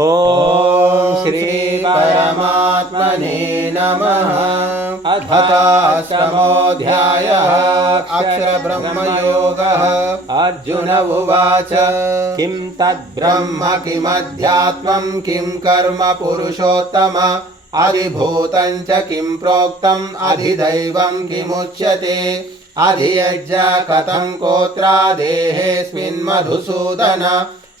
ॐ श्रीपरमात्मने नमः अथाष्टमोऽध्यायः अक्षरब्रह्मयोगः अर्जुन उवाच किं तद्ब्रह्म किमध्यात्मं किं कर्म पुरुषोत्तम अधिभूतं च किं प्रोक्तम् अधिदैवं किमुच्यते अधियज्ञ कथं कोत्रादेहेऽस्मिन् मधुसूदन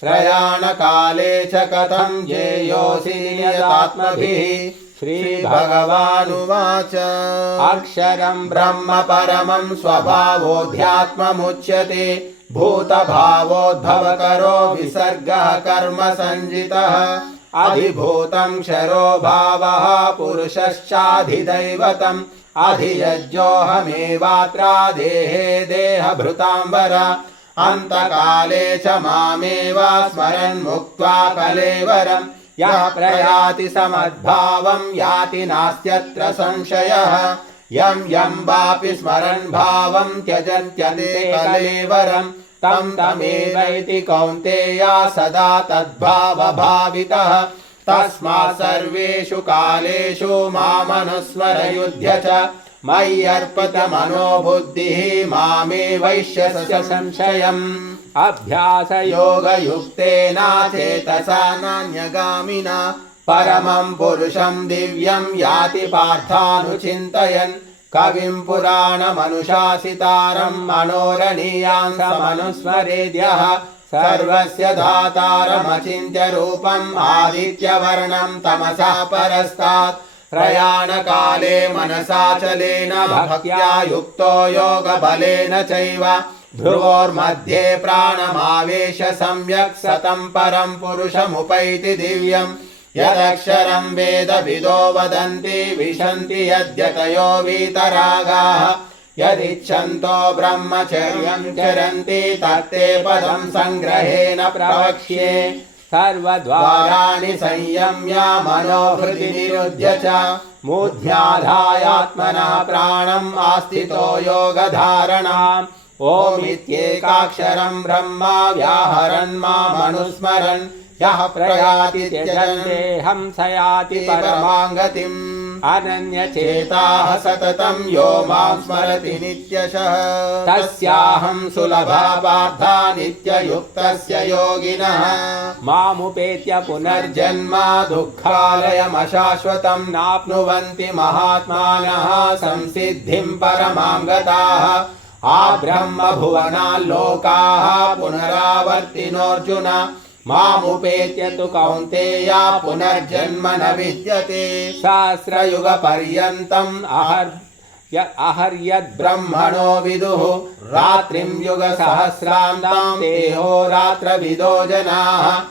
प्रयाणकाले च कथं ज्ञेयोऽसि नियतात्मभिः श्रीभगवानुवाच अक्षरं ब्रह्म परमं स्वभावोऽध्यात्ममुच्यते भूतभावोद्भवकरो विसर्गः कर्म सञ्जितः अधिभूतं क्षरो भावः पुरुषश्चाधिदैवतम् अधियज्ञोऽहमेवात्रा देहे देहभृताम्बर अन्तकाले च मामेव स्मरन् मुक्त्वा कलेवरम्। यः प्रयाति समद्भावं याति नास्त्यत्र संशयः। यं यं वापि स्मरन् भावं त्यजन्त्यते कलेवरम्। तं तमेवैति कौन्तेया सदा तद्भावभावितः। तस्मात् सर्वेषु कालेषु मामनुस्मरयुध्य च मय्यर्पत मनोबुद्धिः मामे वैश्यस्य संशयम् अभ्यासयोगयुक्तेनाचेतसा नान्यगामिना परमं पुरुषं दिव्यं याति पार्थानुचिन्तयन् कविं पुराणमनुशासितारं मनोरणीयां समनुस्मरेद्यः सर्वस्य धातारमचिन्त्य रूपम् आदित्यवर्णं तमसा परस्तात् प्रयाणकाले मनसाचलेन भक्त्या युक्तो योगबलेन चैव ध्रुवोर्मध्ये प्राणमावेश सम्यक् सतं परं पुरुषमुपैति दिव्यम् यदक्षरं वेदविदो वदन्ति विशन्ति यद्यतयो वीतरागाः यदिच्छन्तो ब्रह्मचर्यं चरन्ति तत्ते पदं सङ्ग्रहेण प्रवक्ष्ये सर्वद्वाराणि संयम्य मनोहृति निरुद्य च मूर्ध्याधायात्मना प्राणम् आस्थितो योगधारणाम् ओमित्येकाक्षरम् ब्रह्म व्याहरन् मामनुस्मरन् यः प्रयाति त्यजन्देहं सयाति याति परमाङ्गतिम्। अनन्यचेताः सततं यो मां स्मरति नित्यशः तस्याहं सुलभा पार्था नित्ययुक्तस्य योगिनः मामुपेत्य पुनर्जन्म दुःखालयमशाश्वतं नाप्नुवन्ति महात्मानः संसिद्धिं परमां गताः आब्रह्मभुवनाल्लोकाः पुनरावर्तिनोऽर्जुन मामुपेत्य तु कौन्तेया पुनर्जन्म न विद्यते। सहस्रयुगपर्यन्तम् अहर् अहर्यद्ब्रह्मणो विदुः। रात्रिं युगसहस्रान्तां देहो रात्रविदो जनाः।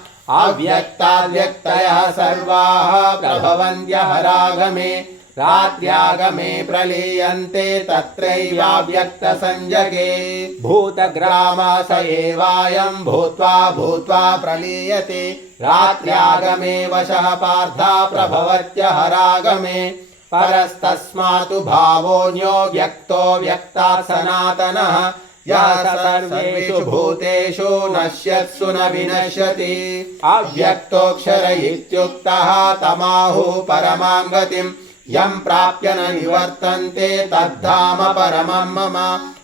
अव्यक्ताव्यक्तयः सर्वाः प्रभवन्त्यहरागमे। रात्र्यागमे प्रलीयन्ते तत्रैवाव्यक्तसंजगे भूतग्राम स एवायं भूत्वा भूत्वा प्रलीयते रात्र्यागमे वशः पार्था प्रभवत्यहरागमे परस्तस्मातु भावोऽन्यो व्यक्तो व्यक्तात् सनातनः यः सर्वेषु भूतेषु नश्यत्सु न विनश्यति अव्यक्तोऽक्षर इत्युक्तः तमाहुः परमां गतिम् यं प्राप्य न निवर्तन्ते तद्धाम परमं मम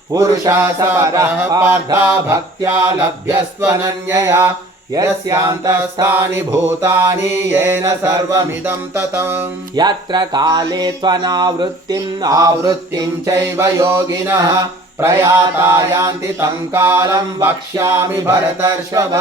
पुरुषः सरः पार्था भक्त्या लभ्यस्त्वनन्यया यस्यान्तस्थानि भूतानि येन सर्वमिदं ततम् यत्र काले त्वनावृत्तिम् आवृत्तिं चैव योगिनः प्रयाता यान्ति तं कालं वक्ष्यामि भरतर्षभ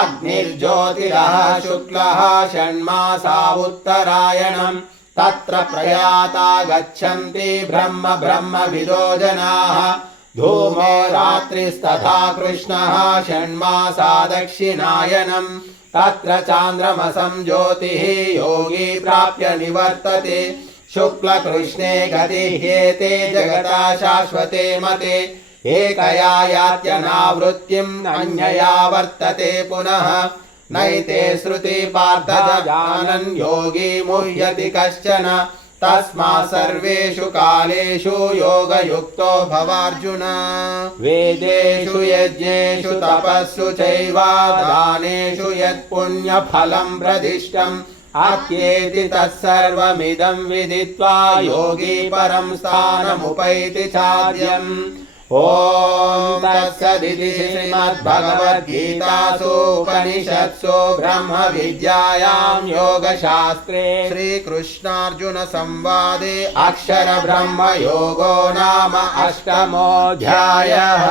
अग्निर्ज्योतिरः शुक्लः षण्मासा उत्तरायणम् तत्र प्रयाता गच्छन्ति ब्रह्म ब्रह्मविदो जनाः। धूमो रात्रिस्तथा कृष्णः षण्मासा दक्षिणायनम्। तत्र चान्द्रमसं ज्योतिः योगी प्राप्य निवर्तते। शुक्लकृष्णे गतिह्येते जगता शाश्वते मते। एकया यात्यनावृत्तिम् अन्यया वर्तते पुनः। नैते श्रुति पार्थ जानन् योगी मुह्यति कश्चन तस्मात् सर्वेषु कालेषु योगयुक्तो भवार्जुन वेदेषु यज्ञेषु तपस्सु चैव दानेषु यत्पुण्यफलं प्रदिष्टम् आख्येति तत्सर्वमिदं विदित्वा योगी परं स्थानमुपैति चाद्यम् ॐ तत्सदिति श्रीमद्भगवद्गीतासु उपनिषत्सु ब्रह्मविद्यायां योगशास्त्रे श्रीकृष्णार्जुनसंवादे अक्षरब्रह्मयोगो नाम अष्टमोऽध्यायः